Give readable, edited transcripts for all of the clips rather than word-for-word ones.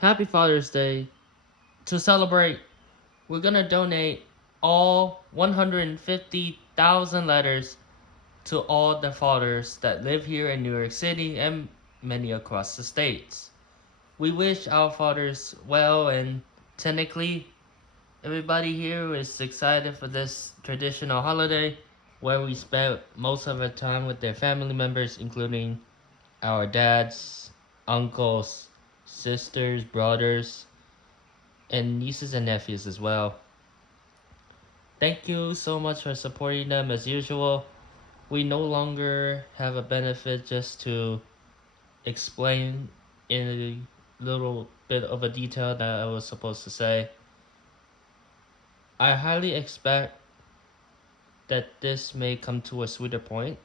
Happy Father's Day. To celebrate, we're gonna donate all 150,000 letters to all the fathers that live here in New York City and many across the states. We wish our fathers well, and technically, everybody here is excited for this traditional holiday where we spend most of our time with their family members, including our dads, uncles, sisters, brothers, and nieces and nephews as well. Thank you so much for supporting them as usual. We no longer have a benefit just to explain in a little bit of a detail that I was supposed to say. I highly expect that this may come to a sweeter point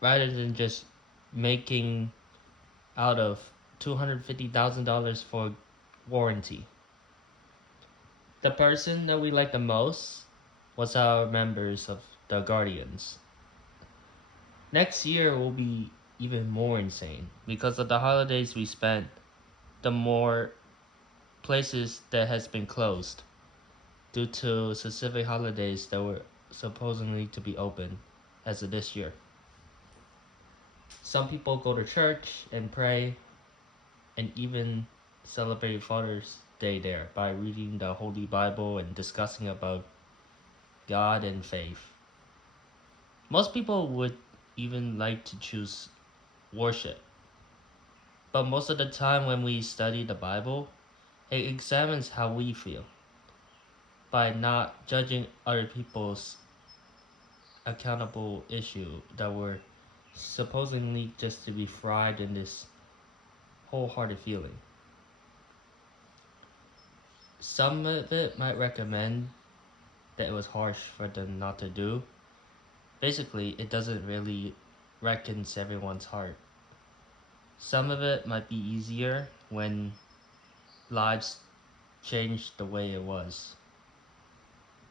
rather than just making out of $250,000 for warranty. The person that we like the most was our members of the Guardians. Next year will be even more insane because of the holidays we spent, the more places that has been closed due to specific holidays that were supposedly to be open as of this year. Some people go to church and pray and even celebrate Father's Day there by reading the Holy Bible and discussing about God and faith. Most people would even like to choose worship, but most of the time when we study the Bible, it examines how we feel by not judging other people's accountable issue that were supposedly just to be fried in this wholehearted feeling. Some of it might recommend that it was harsh for them not to do. Basically, it doesn't really reckons everyone's heart. Some of it might be easier when lives change the way it was.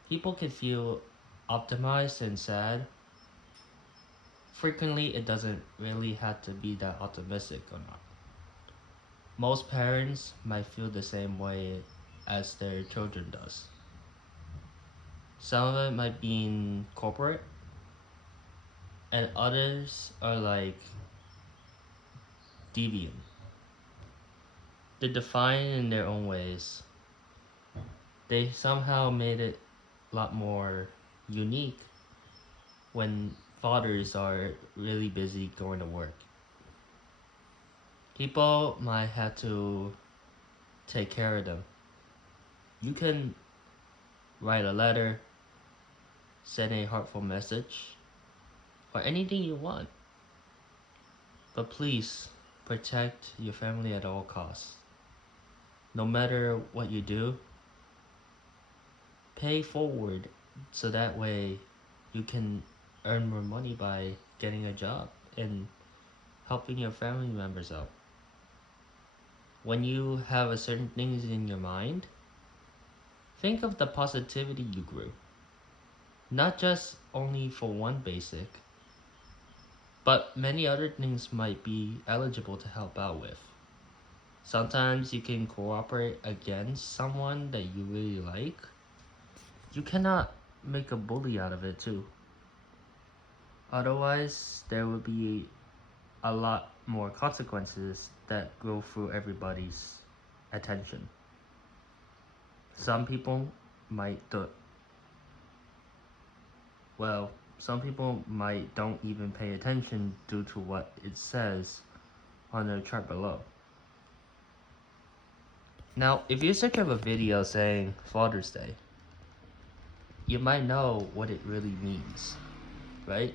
People can feel optimized and sad. Frequently, it doesn't really have to be that optimistic or not. Most parents might feel the same way as their children does. Some of it might be in corporate, and others are like deviant. They define in their own ways. They somehow made it a lot more unique when fathers are really busy going to work. People might have to take care of them. You can write a letter, send a heartful message, or anything you want. But please protect your family at all costs. No matter what you do, pay forward so that way you can earn more money by getting a job and helping your family members out. When you have a certain things in your mind, think of the positivity you grew. Not just only for one basic, but many other things might be eligible to help out with. Sometimes you can cooperate against someone that you really like. You cannot make a bully out of it too. Otherwise, there would be a lot more consequences that go through everybody's attention. Some people might well, some people might don't even pay attention due to what it says on the chart below. Now, if you search up a video saying Father's Day, you might know what it really means, right?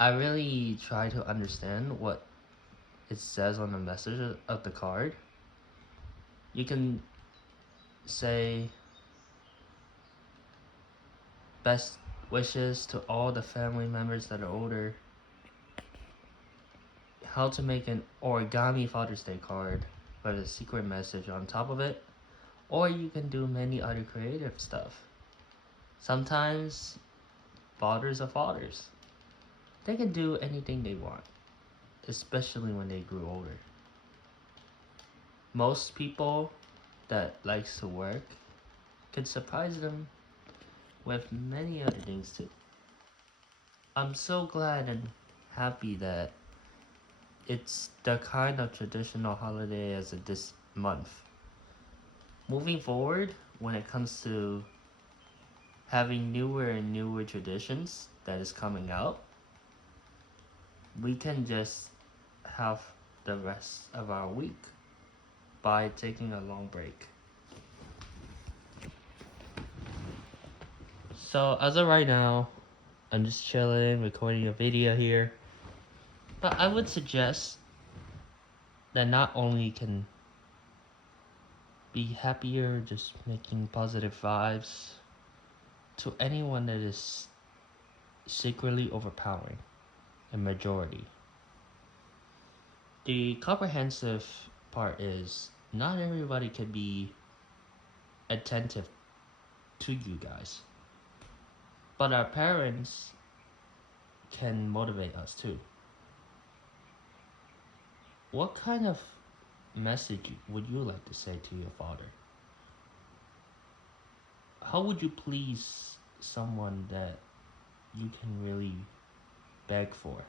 I really try to understand what it says on the message of the card. You can say best wishes to all the family members that are older, how to make an origami Father's Day card with a secret message on top of it, or you can do many other creative stuff. Sometimes fathers are fathers. They can do anything they want, especially when they grew older. most people that likes to work can surprise them with many other things too. I'm so glad and happy that it's the kind of traditional holiday as of this month. Moving forward, when it comes to having newer and newer traditions that is coming out, we can just have the rest of our week by taking a long break. So as of right now, I'm just chilling, recording a video here. But I would suggest that not only can be happier, just making positive vibes to anyone that is secretly overpowering a majority. The comprehensive part is not everybody can be attentive to you guys, but our parents can motivate us too. What kind of message would you like to say to your father? How would you please someone that you can really beg for?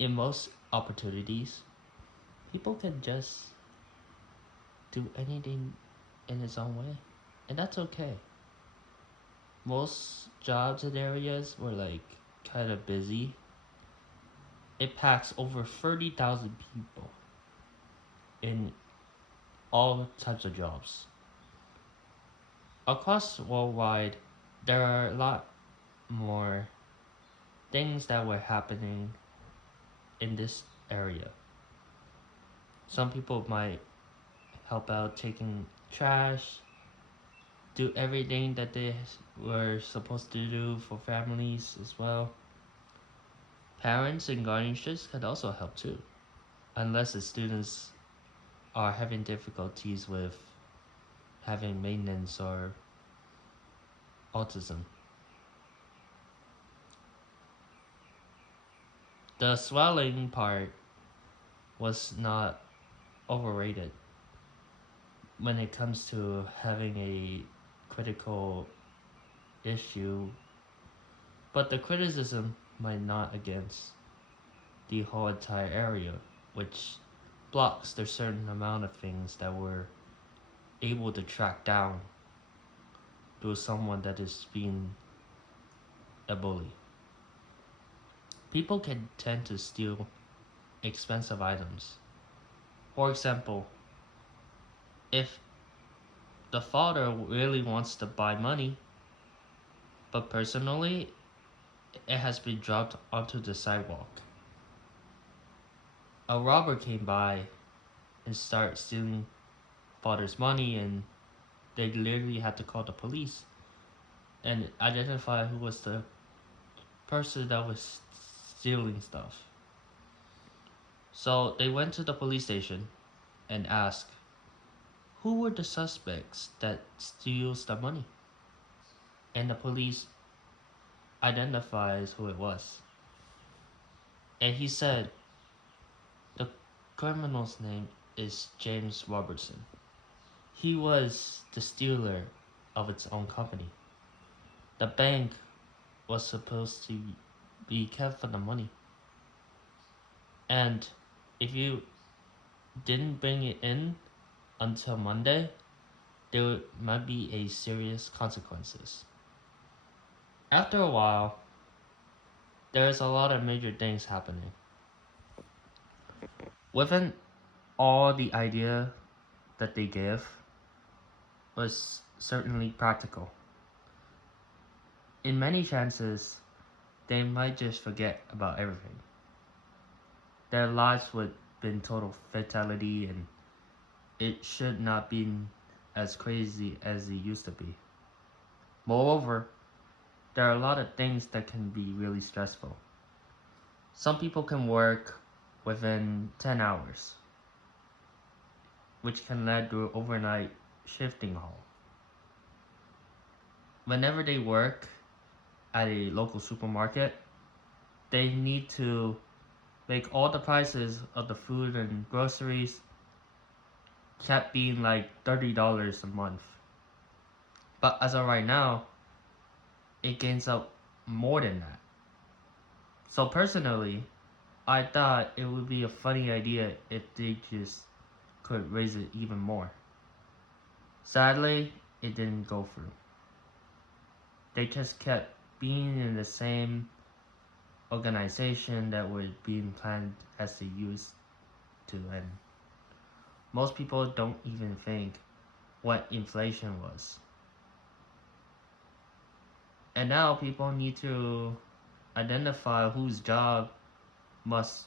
In most opportunities, people can just do anything in its own way, and that's okay. Most jobs and areas were like kind of busy. It packs over 30,000 people in all types of jobs. Across worldwide, there are a lot more things that were happening in this area. Some people might help out taking trash, do everything that they were supposed to do for families as well. Parents and guardians can also help too, unless the students are having difficulties with having maintenance or autism. The swelling part was not overrated when it comes to having a critical issue, but the criticism might not against the whole entire area, which blocks the certain amount of things that we're able to track down through someone that is being a bully. People can tend to steal expensive items. For example, if the father really wants to buy money, but personally it has been dropped onto the sidewalk, a robber came by and started stealing father's money, and they literally had to call the police and identify who was the person that was stealing stuff. So they went to the police station and asked, who were the suspects that steals the money? And the police identifies who it was. And he said, the criminal's name is James Robertson. He was the stealer of its own company. The bank was supposed to be kept for the money. And if you didn't bring it in until Monday, there might be a serious consequences. After a while, there's a lot of major things happening. Within all the idea that they give was certainly practical. In many chances, they might just forget about everything. Their lives would have been total fatality, and it should not be as crazy as it used to be. Moreover, there are a lot of things that can be really stressful. Some people can work within 10 hours, which can lead to overnight shifting hall. Whenever they work at a local supermarket, they need to make all the prices of the food and groceries kept being like $30 a month. But as of right now, it gains up more than that. So personally, I thought it would be a funny idea if they just could raise it even more. Sadly, it didn't go through. They just kept being in the same organization that was being planned as they used to, and most people don't even think what inflation was. And now people need to identify whose job must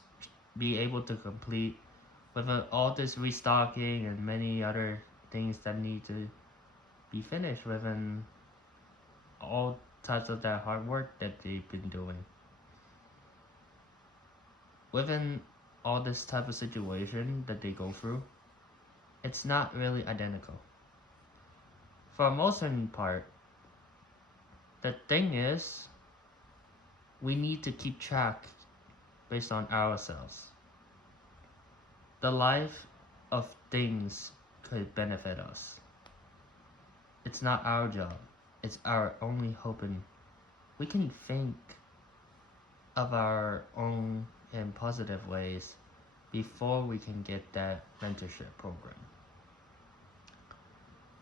be able to complete with all this restocking and many other things that need to be finished within all types of that hard work that they've been doing. Within all this type of situation that they go through, it's not really identical. For the most part, the thing is, we need to keep track based on ourselves. The life of things could benefit us. It's not our job. It's our only hope, and we can think of our own in positive ways before we can get that mentorship program.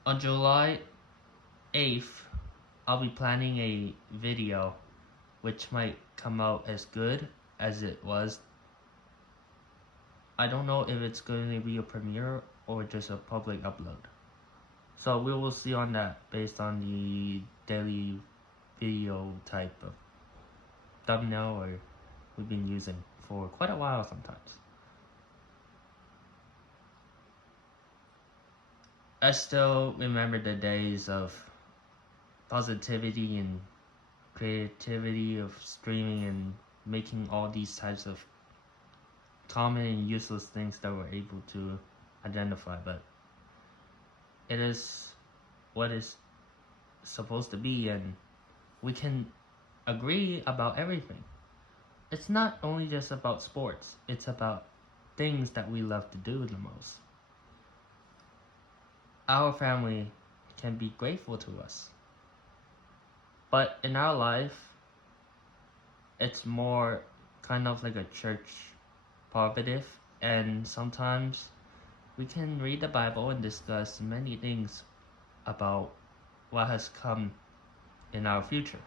On July 8th, I'll be planning a video which might come out as good as it was. I don't know if it's going to be a premiere or just a public upload. So we will see on that based on the daily video type of thumbnail or we've been using for quite a while sometimes. I still remember the days of positivity and creativity of streaming and making all these types of common and useless things that we're able to identify, but it is what is supposed to be, and we can agree about everything. It's not only just about sports, it's about things that we love to do the most. Our family can be grateful to us, but in our life, it's more kind of like a church positive, and sometimes we can read the Bible and discuss many things about what has come in our future.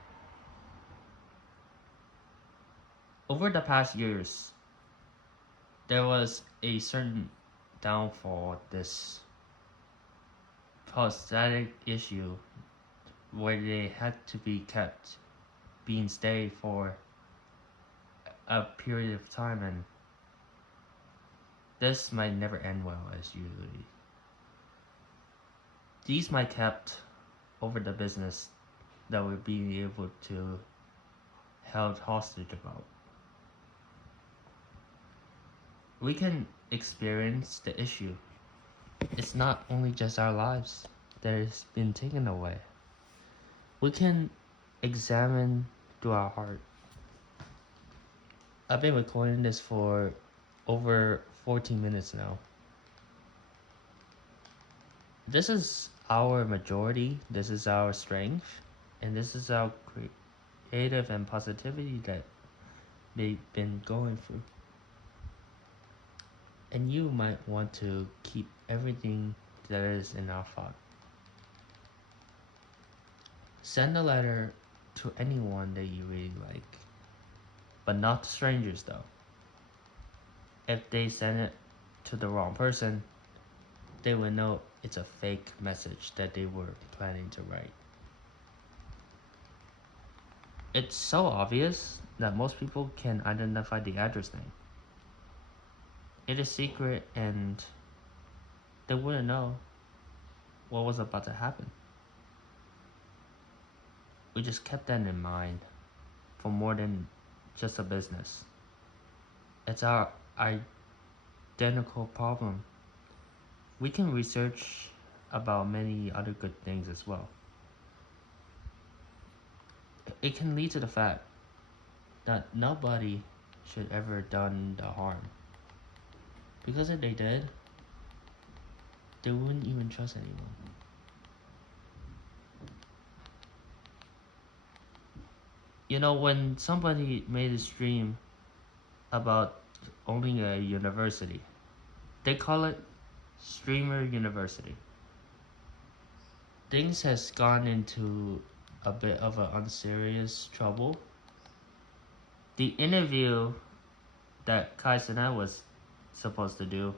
Over the past years, there was a certain downfall of this prosthetic issue where they had to be kept being steady for a period of time, and this might never end well as usually. These might kept over the business that we're being able to held hostage about. We can experience the issue. It's not only just our lives that has been taken away. We can examine through our heart. I've been recording this for over 14 minutes now. This is our majority, this is our strength, and this is our creative and positivity that they've been going through. And you might want to keep everything that is in our thought. Send a letter to anyone that you really like, but not to strangers though. If they send it to the wrong person, they will know it's a fake message that they were planning to write. It's so obvious that most people can identify the address name. It is secret and they wouldn't know what was about to happen. We just kept that in mind for more than just a business. It's our identical problem. We can research about many other good things as well. It can lead to the fact that nobody should ever done the harm. Because if they did, they wouldn't even trust anyone. You know, when somebody made a stream about owning a university, they call it Streamer University. Things has gone into a bit of an unserious trouble. The interview that Kai Cenat was supposed to do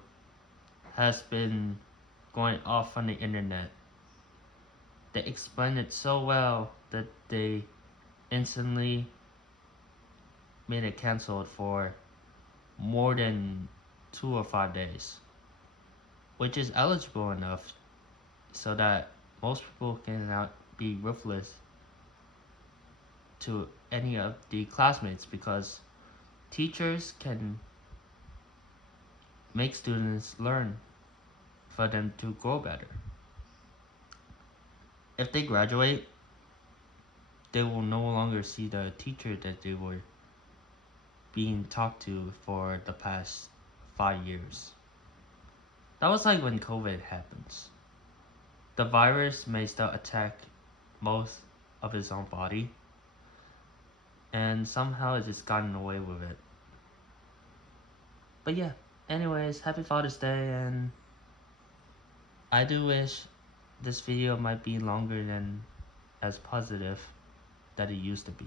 has been going off on the internet. They explained it so well that they instantly made it canceled for more than 2 or 5 days, which is eligible enough so that most people cannot be ruthless to any of the classmates, because teachers can make students learn for them to grow better. If they graduate, they will no longer see the teacher that they were being talked to for the past 5 years. That was like when COVID happens. The virus may still attack most of its own body, and somehow it's just gotten away with it. But yeah, anyways, happy Father's Day, and I do wish this video might be longer than as positive that it used to be.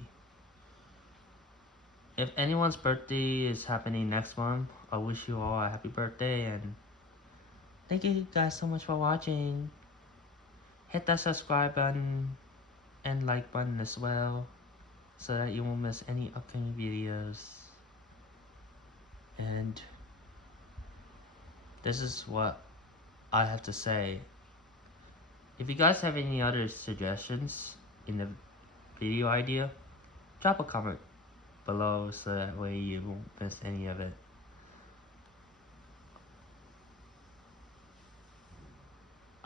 If anyone's birthday is happening next month, I wish you all a happy birthday, and thank you guys so much for watching. Hit that subscribe button and like button as well, so that you won't miss any upcoming videos. And this is what I have to say. If you guys have any other suggestions in the video idea, drop a comment below so that way you won't miss any of it.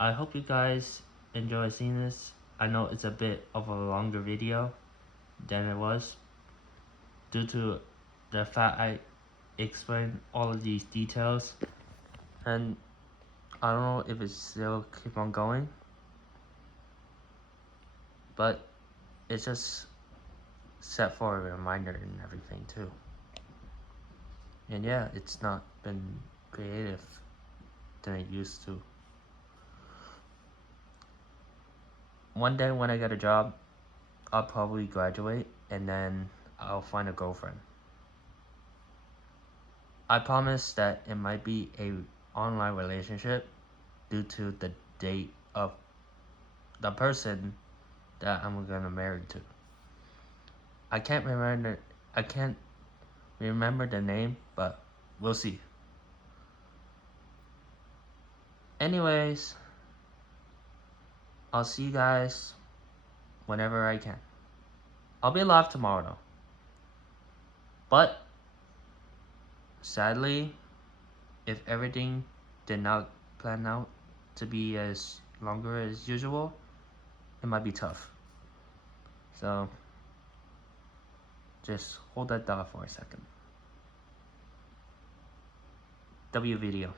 I hope you guys enjoy seeing this. I know it's a bit of a longer video than it was, due to the fact I explained all of these details, and I don't know if it's still keep on going, but it's just set for a reminder and everything too. And yeah, it's not been creative than it used to. One day when I get a job, I'll probably graduate and then I'll find a girlfriend. I promise that it might be a online relationship due to the date of the person that I'm gonna marry to. I can't remember the name, but we'll see. Anyways, I'll see you guys whenever I can. I'll be live tomorrow though. But sadly, if everything did not plan out to be as longer as usual, it might be tough. So just hold that thought for a second. W video.